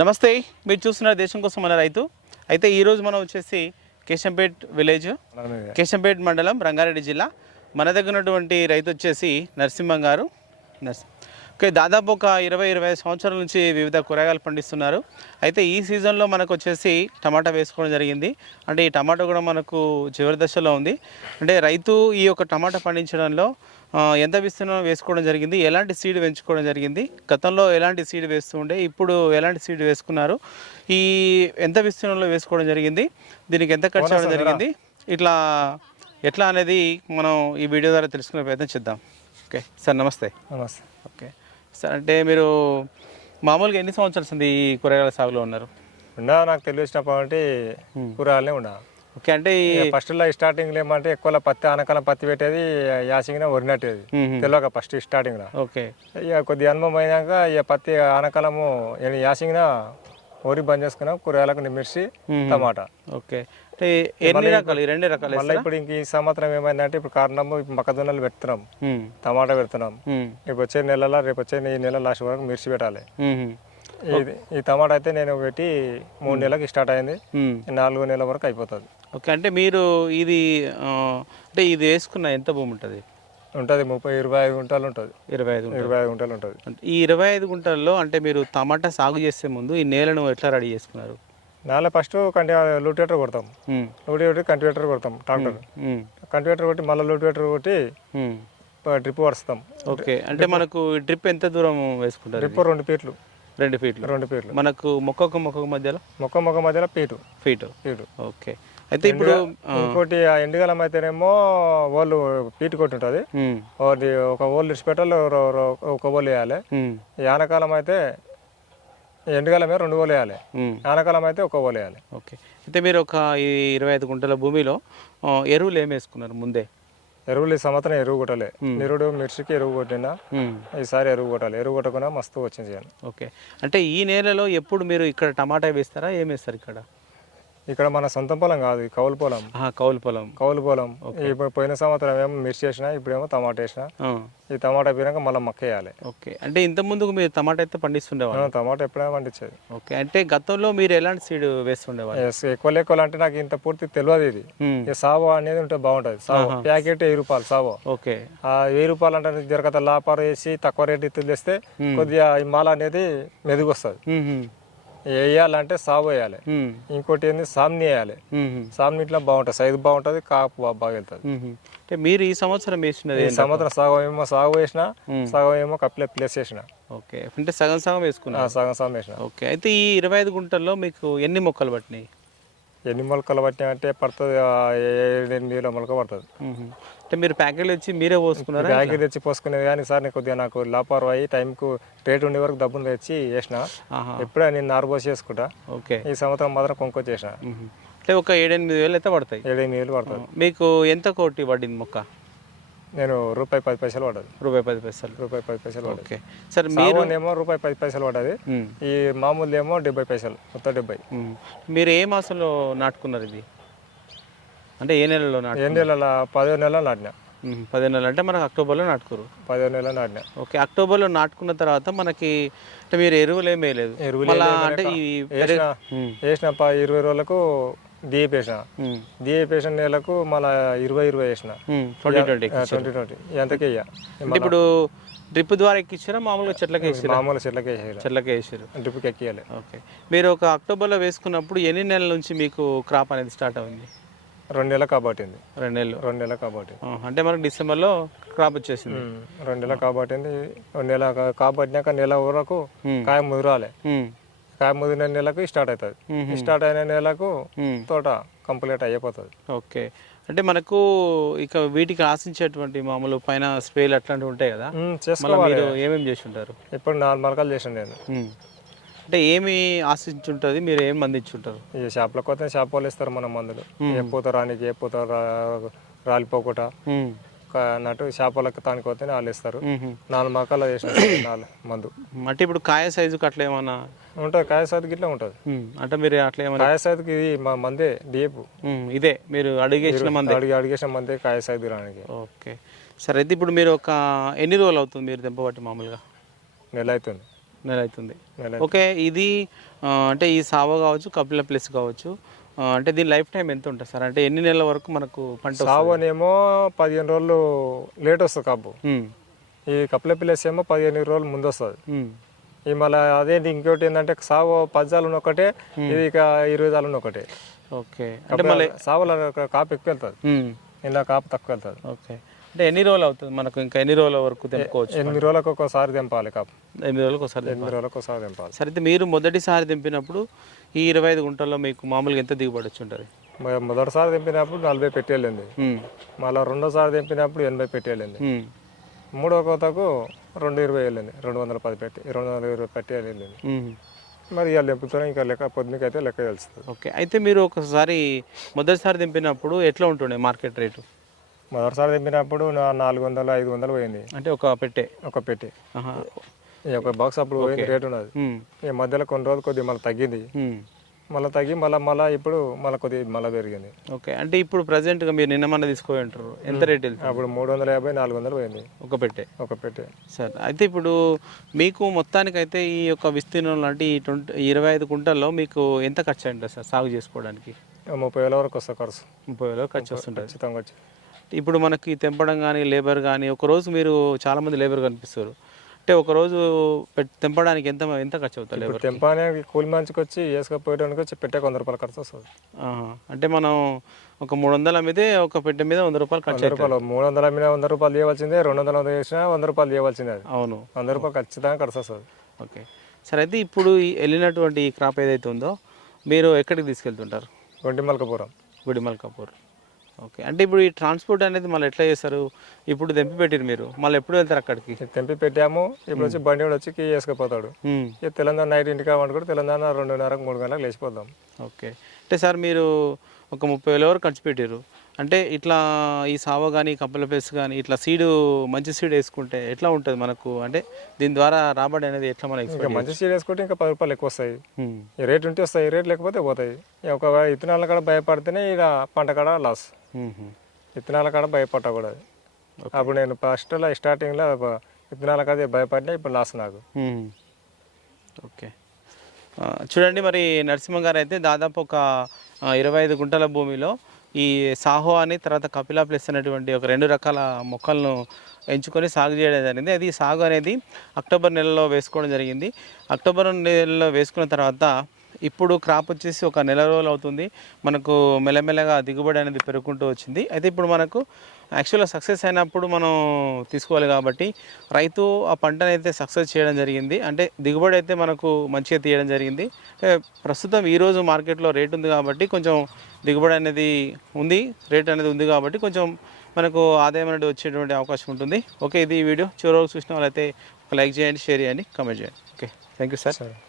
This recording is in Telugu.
నమస్తే మీరు చూస్తున్నారు దేశం కోసం మన రైతు. అయితే ఈరోజు మనం వచ్చేసి కేశంపేట్ విలేజ్ కేశంపేట్ మండలం రంగారెడ్డి జిల్లా. మన దగ్గర ఉన్నటువంటి రైతు వచ్చేసి నరసింహం గారు. నరసింహ దాదాపు ఒక ఇరవై ఇరవై సంవత్సరాల నుంచి వివిధ కూరగాయలు పండిస్తున్నారు. అయితే ఈ సీజన్లో మనకు వచ్చేసి టమాటా వేసుకోవడం జరిగింది. అంటే ఈ టమాటా కూడా మనకు చివరి దశలో ఉంది. అంటే రైతు ఈ యొక్క టమాటా పండించడంలో ఎంత విస్తీర్ణం వేసుకోవడం జరిగింది? ఎలాంటి సీడ్ పెంచుకోవడం జరిగింది? గతంలో ఎలాంటి సీడ్ వేస్తూ ఉండే ఇప్పుడు ఎలాంటి సీడ్ వేసుకున్నారు? ఈ ఎంత విస్తీర్ణంలో వేసుకోవడం జరిగింది? దీనికి ఎంత ఖర్చు అవ్వడం జరిగింది? ఇట్లా ఎట్లా అనేది మనం ఈ వీడియో ద్వారా తెలుసుకునే ప్రయత్నం చేద్దాం. ఓకే సార్ నమస్తే. నమస్తే. ఓకే. సార్ అంటే మీరు మామూలుగా ఎన్ని సంవత్సరాలు ఉంది ఈ కూరగాయల సాగులో ఉన్నారు? ఉండా నాకు తెలిసినప్పుడు అంటే కూరగాయలనే ఉండా ఓకే అంటే ఈ ఫస్ట్లో స్టార్టింగ్లో ఏమంటే ఎక్కువ పత్తి ఆనకాలం పత్తి పెట్టేది యాసింగిన వరినట్టేది. తెలియక ఫస్ట్ స్టార్టింగ్లో. ఓకే. ఇక కొద్ది అనుభవం అయినాక ఇక పత్తి ఆనకాలము యాసింగిన వరి బంద్ చేసుకున్నాం కూరగాయలకు నిమిర్చి. టమాటా. ఓకే. అంటే ఎన్ని రకాలు? ఈ రెండు రకాలు మళ్ళీ ఇప్పుడు ఇంక ఈ సంవత్సరం ఏమైందంటే ఇప్పుడు కారణము మొక్కజొన్నలు పెడుతున్నాం. టమాటా పెడుతున్నాం. ఇప్పుడు వచ్చే నెలలో రేపు వచ్చే ఈ నెల లాస్ట్ వరకు మిర్చి పెట్టాలి. ఈ టమాటా అయితే నేను పెట్టి మూడు నెలలకు స్టార్ట్ అయింది. నాలుగు నెలల వరకు అయిపోతుంది. ఓకే అంటే మీరు ఇది అంటే ఇది వేసుకున్న ఎంత భూమి ఉంటుంది? ఉంటుంది ముప్పై ఇరవై ఐదు గుంటలు ఉంటుంది. ఇరవై ఐదు. ఇరవై ఐదు గుంటలు ఉంటుంది. ఈ ఇరవై ఐదు గుంటల్లో అంటే మీరు టమాటా సాగు చేసే ముందు ఈ నేలను ఎట్లా రెడీ చేసుకున్నారు? నాలో ఫస్ట్ కంటి లూటివేటర్ కొడతాం. లూటివేటర్ కంటివేటర్ కొడతాం ట్రాక్టర్. కంటివేటర్ కొట్టి మళ్ళీ లూటివేటర్ కొట్టి. డ్రిప్ పరుస్తాం ఓకే. అంటే మనకు డ్రిప్ ఎంత దూరం వేసుకుంటారు డ్రిప్ రెండు ఫీట్లు. రెండు ఫీట్లు. రెండు ఫీట్లు. మనకు మొక్కకు మొక్కకు మధ్యలో? మొక్క మొక్క మధ్యలో పీటు ఫీటు. Peat okay. అయితే ఇప్పుడు ఇంకోటి ఆ ఎండుగలం అయితేనేమో వాళ్ళు పీటు కొట్టి ఉంటుంది ఒక ఓళ్ళు ఇడిచిపెట్టాలి రో- ఒక ఓళ్ళు వేయాలి. ఆనకాలం అయితే ఎండుగలమే రెండు ఓళ్ళు వేయాలి. ఆనకాలం అయితే ఒక ఓళ్ళు వేయాలి ఓకే. అయితే మీరు ఒక ఈ ఇరవై ఐదు గుంటల భూమిలో ఎరువులు ఏం వేసుకున్నారు ముందే? ఎరువులు ఈ సంవత్సరం ఎరువు కొట్టలే. నిరుడు మిర్చికి ఎరువు కొట్టినా. ఈసారి ఎరువు కొట్టాలి. ఎరువు కొట్టకుండా మస్తు వచ్చింది. ఓకే. అంటే ఈ నేలలో ఎప్పుడు మీరు ఇక్కడ టమాటా వేస్తారా? ఏం వేస్తారు ఇక్కడ? ఇక్కడ మన సొంత పొలం కాదు కౌలు పొలం. కౌలు పొలం. కౌలు పొలం. ఇప్పుడు పోయిన సంవత్సరం ఏమో మిర్చి వేసిన ఇప్పుడేమో టమాటా వేసిన. ఈ టమాటా పోయినాక మళ్ళీ మక్క వేయాలి. ఓకే. అంటే ఇంత ముందుకు మీరు టమాటా అయితే పండిస్తుండేవాళ్ళు? టమాటా ఎప్పుడైనా పండించేది. ఓకే. అంటే గతంలో మీరు ఎలాంటి సీడ్ వేస్తుండేవాళ్ళు? ఎక్కువ ఎక్కువ అంటే నాకు ఇంత పూర్తి తెలియదు ఇది. సావో అనేది ఉంటే బాగుంటుంది. సావో ప్యాకెట్ వెయ్యి రూపాయలు సావో. ఓకే. ఆ వెయ్యి రూపాయలు అంటే జరగత లాపారు వేసి తక్కువ రేటు ఇత్తులు తెస్తే కొద్దిగా ఈ మాల అనేది మెరుగు వస్తుంది. వేయాలంటే సావో వేయాలి. ఇంకోటి ఏంది? సామ్ని వేయాలి. సామ్ని ఇట్లా బాగుంటుంది. సైజు బాగుంటుంది కాపు బాగా వెళ్తుంది. అంటే మీరు ఈ సంవత్సరం వేసినది ఈ సంవత్సరం సగం ఏమో సాగు వేసిన సగం ఏమో కప్లే ప్లేస్ వేసిన. ఓకే. అంటే సగం సగం ఆ, వేసుకున్నారు సగం సగం వేసిన. ఓకే. అయితే ఈ ఇరవై ఐదు గుంటల్లో మీకు ఎన్ని మొక్కలు పట్టినాయి? ఎన్ని మొలకలు పట్టినా అంటే పడుతుంది ఆ, ఏడు ఎనిమిది మొలక పడుతుంది. అంటే మీరు ప్యాకెట్లు వచ్చి మీరే పోసుకున్నారా బ్యాగ్ తెచ్చి పోసుకునేది కానీ సార్ నేను కొద్దిగా నాకు లాపారు అయ్యి టైంకు రేట్ ఉండే వరకు డబ్బులు తెచ్చి ఆహా. ఎప్పుడే నేను నారు పోసి వేసుకుంటా ఓకే. ఈ సంవత్సరం మాత్రం కొనుక్కొచ్చి చేసిన. అంటే ఒక ఏడెనిమిది వేలు అయితే పడతాయి. ఏడు ఎనిమిది వేలు పడుతుంది మీకు ఎంత కోటి పడింది మొక్క? నేను రూపాయి పది పైసలు పడ్డది. రూపాయి పది పైసలు. రూపాయి పది పైసలు ఓకే. సార్ మీరు సాగోనేమో రూపాయి పది పైసలు పడ్డది. మ్మ్. ఈ మామూలు ఏమో డెబ్బై పైసలు మొత్తం డెబ్బై. మీరు ఏ మాసంలో నాటుకున్నారు ఇది? అంటే ఏ నెలలో నాటు ఎన్ని నెలల? పదో నెలలు నాటిన. పదిహేను నెలలు అంటే మనకు అక్టోబర్లో నాటుకోరు. పదో నెలలు నాటిన. ఓకే అక్టోబర్లో నాటుకున్న తర్వాత మనకి అంటే మీరు ఎరువులు ఏం వేయలేదు. మళ్ళా ఏం అంటే ఈ వేసిన ఇరవై రోజులకు డిఏపి వేసిన. మ్మ్. డిఏపి వేసిన నెలకు మళ్ళీ ఇరవై ఇరవై వేసిన. Twenty twenty twenty twenty. ఎంతకే ఇప్పుడు డ్రిప్ ద్వారా ఎక్కించారా? మామూలుగా చెట్లకి వేసారా? మామూలు చెట్లకే వేసేయాలి. చెట్లకి వేసారు డ్రిప్కి ఎక్కియాలి ఓకే. మీరు ఒక అక్టోబర్లో వేసుకున్నప్పుడు ఎన్ని నెలల నుంచి మీకు క్రాప్ అనేది స్టార్ట్ అయింది? రెండు నెలలు కాబట్టింది. రెండు నెలలు రెండు నెలలు కాబట్టి అంటే మనకు డిసెంబర్లో క్రాప్ వచ్చేసింది. రెండు నెలలు కాబట్టింది. రెండు నెల కా- కాబట్టినాక నెల వరకు. కాయ ముదిరాలి. కాయ ముదిరిన నెలకు స్టార్ట్ అవుతుంది. స్టార్ట్ అయిన నెలకు. తోట కంప్లీట్ అయిపోతుంది. ఓకే. అంటే మనకు ఇక వీటికి ఆశించేటువంటి మామూలు పైన స్ప్రేలు అట్లాంటివి ఉంటాయి కదా? ఏమేమి చేసి ఉంటారు? ఇప్పుడు నాలుగు మరకలు చేసిన నేను. అంటే ఏమి ఆశించుంటుంది? మీరు ఏం అందించుంటారు ఈ షాప్లకు పోతే షాప్ వాళ్ళు ఇస్తారు మన మందులు. ఏ పూత రానికి ఏ పూత రా- రాలిపోకుండా. క- అన్నట్టు షాప్ వాళ్ళకి తానికి పోతే వాళ్ళు ఇస్తారు. నాలుగు మరకలు చేసిన నాలుగు మందు. అంటే ఇప్పుడు కాయ సైజుకి అట్లా ఏమన్నా? ఉంటుంది కాయ సాతికి ఇట్లా ఉంటుంది. అంటే మీరు అట్లా ఏమన్నా? కాయ సాతికి ఇది మా మందే మ్మ్. ఇదే మీరు అడిగేసిన మంది. అడిగి అడిగేసిన మందే కాయ సాతి రానికి. ఓకే. సరే అయితే ఇప్పుడు మీరు ఒక ఎన్ని రోజులు అవుతుంది మీరు తెంపబట్టి మామూలుగా? నెల అవుతుంది. నెల అవుతుంది ఓకే ఇది అంటే ఈ సావ కావచ్చు కపిల ప్లస్ కావచ్చు అంటే దీని లైఫ్ టైం ఎంత ఉంటుంది సార్? అంటే ఎన్ని నెలల వరకు మనకు పంట? సావనేమో పదిహేను రోజులు లేట్ వస్తుంది కబ్బు. ఉమ్, ఈ కపిల పిల్లస్ ఏమో పదిహేను రోజులు ముందు వస్తుంది. ఈ మళ్ళీ అదేంటి ఇంకోటి ఏంటంటే సాగు పది జాలు ఒకటే ఇది ఇక ఇరవై జాలు ఒకటే. ఓకే. అంటే మళ్ళీ సావుల కాపు ఎక్కువ వెళ్తుంది. ఇలా కాపు తక్కువ వెళ్తుంది. ఓకే. అంటే ఎన్ని రోజులు అవుతుంది మనకు ఇంకా ఎన్ని రోజుల వరకు తెంపుకోవచ్చు ఎనిమిది రోజులకు ఒకసారి తెంపాలి కాపు. ఎనిమిది రోజులకు ఒకసారి ఎనిమిది రోజులకు ఒకసారి తెంపాలి. సరే అయితే మీరు మొదటిసారి తెంపినప్పుడు ఈ ఇరవై ఐదు గుంటల్లో మీకు మామూలుగా ఎంత దిగుబడి వచ్చి ఉంటుంది మొదటిసారి తెంపినప్పుడు నలభై పెట్టి వెళ్ళింది ఉమ్, మళ్ళీ రెండోసారి తెంపినప్పుడు ఎనభై పెట్టి వెళ్ళింది ఉమ్, మూడో కోతకు రెండు ఇరవై వెళ్ళింది రెండు వందల పది పెట్టి రెండు వందల ఇరవై పెట్టి వెళ్ళింది. మరి ఇవాళ తెంపుతానే ఇంకా లెక్క పొద్దునకైతే లెక్క తెలుస్తుంది. ఓకే. అయితే మీరు ఒకసారి మొదటిసారి తెంపినప్పుడు ఎట్లా ఉంటుండే మార్కెట్ రేటు? మొదటిసారి తెంపినప్పుడు నా- నాలుగు వందలు ఐదు వందలు పోయింది. అంటే ఒక పెట్టే? ఒక పెట్టి. ఒక బాక్స్ అప్పుడు పోయింది రేటు ఉన్నది. ఈ మధ్యలో కొన్ని రోజులు కొద్దిగా మళ్ళీ తగ్గింది. మళ్ళీ తగ్గి మళ్ళీ మళ్ళీ ఇప్పుడు మళ్ళీ కొద్దిగా మళ్ళీ పెరిగింది. ఓకే. అంటే ఇప్పుడు ప్రజెంట్గా మీరు నిన్న మొన్న తీసుకోయి ఉంటారు. ఎంత రేట్ అప్పుడు మూడు వందల యాభై నాలుగు వందలు పోయింది. ఒక పెట్టే. ఒక పెట్టి. సరే. అయితే ఇప్పుడు మీకు మొత్తానికైతే ఈ యొక్క విస్తీర్ణం లాంటి ట్వంటీ ఇరవై ఐదు కుంటల్లో మీకు ఎంత ఖర్చు అయింటుంది సార్ సాగు చేసుకోవడానికి? ముప్పై వేల వరకు వస్తుంది ఖర్చు. ముప్పై వేలు ఖర్చు వస్తుంటుంది. ఖచ్చితంగా వచ్చి ఇప్పుడు మనకి తెంపడం కానీ లేబర్ కానీ ఒక రోజు మీరు చాలామంది లేబర్ కనిపిస్తారు. అంటే ఒక రోజు పెట్- తెంపడానికి ఎంత ఎంత ఖర్చు అవుతుంది లేబర్ తెంపానే కూలి మంచికి వచ్చి వేసుకపోయడానికి వచ్చి పెట్టే వంద రూపాయల ఖర్చు వస్తుంది. అంటే మనం ఒక మూడు వందల మీదే ఒక పెట్టె మీద వంద రూపాయలు ఖర్చు రూపాయలు మూడు వందల మీద వంద రూపాయలు ఇవ్వాల్సిందే రెండు వందల వంద చేసినా వంద రూపాయలు ఇవ్వాల్సిందే అవును. వంద రూపాయలు ఖచ్చితంగా ఖర్చు వస్తుంది. ఓకే. సరే అయితే ఇప్పుడు వెళ్ళినటువంటి ఈ క్రాప్ ఏదైతే ఉందో మీరు ఎక్కడికి తీసుకెళ్తుంటారు? ఒంటి మల్కపురం గుడిమల్ కపూర్ ఓకే. అంటే ఇప్పుడు ఈ ట్రాన్స్పోర్ట్ అనేది మళ్ళీ ఎట్లా చేస్తారు? ఇప్పుడు తెంపి పెట్టిరు మీరు. మళ్ళీ ఎప్పుడు వెళ్తారు అక్కడికి? తెంపి పెట్టాము. ఇప్పుడు వచ్చి బండి కూడా వచ్చి కీ వేసుకుపోతాడు. ఇక తెలంగాణ నైట్ ఇంటికి వండుకుంటే తెలంగాణ రెండున్నర మూడు గంటలకు లేచిపోతాం. ఓకే. అంటే సార్ మీరు ఒక ముప్పై వేల వరకు ఖర్చు పెట్టారు. అంటే ఇట్లా ఈ సావ కానీ కప్పల పేస్ కానీ ఇట్లా సీడు మంచి సీడ్ వేసుకుంటే ఎట్లా ఉంటుంది మనకు? అంటే దీని ద్వారా రాబడి అనేది ఎట్లా మనం ఇంకా ఎక్స్పెక్ట్ మంచి సీడ్ వేసుకుంటే ఇంకా పది రూపాయలు ఎక్కువ వస్తాయి. రేట్ ఉంటే వస్తాయి రేట్ లేకపోతే పోతాయి. ఒక ఇత్తనాల కాడ భయపడితేనే ఇక పంట కాడ లాస్ ఇత్తనాల కాడ భయపడకూడదు అప్పుడు నేను ఫస్ట్లో స్టార్టింగ్లో ఇత్తనాల కాడ భయపడినా ఇప్పుడు లాస్ నాకు. ఓకే. చూడండి మరి నరసింహ గారు అయితే దాదాపు ఒక ఇరవై ఐదు గుంటల భూమిలో ఈ సాహో అని తర్వాత కపిలా ప్లస్ అనేటువంటి ఒక రెండు రకాల మొక్కలను ఎంచుకొని సాగు చేయడం జరిగింది. అది సాగు అనేది అక్టోబర్ నెలలో వేసుకోవడం జరిగింది. అక్టోబర్ నెలలో వేసుకున్న తర్వాత ఇప్పుడు క్రాప్ వచ్చేసి ఒక నెల రోజులు అవుతుంది. మనకు మెల్లమెల్లగా దిగుబడి అనేది పెరుగుకుంటూ వచ్చింది. అయితే ఇప్పుడు మనకు యాక్చువల్గా సక్సెస్ అయినప్పుడు మనం తీసుకోవాలి కాబట్టి రైతు ఆ పంటను అయితే సక్సెస్ చేయడం జరిగింది. అంటే దిగుబడి అయితే మనకు మంచిగా తీయడం జరిగింది. ప్రస్తుతం ఈరోజు మార్కెట్లో రేట్ ఉంది కాబట్టి కొంచెం దిగుబడి అనేది ఉంది. రేట్ అనేది ఉంది కాబట్టి కొంచెం మనకు ఆదాయం అనేది వచ్చేటువంటి అవకాశం ఉంటుంది. ఓకే ఇది వీడియో. చివరి చూసిన వాళ్ళైతే ఒక లైక్ చేయండి షేర్ చేయండి కామెంట్ చేయండి. Okay thank you sir.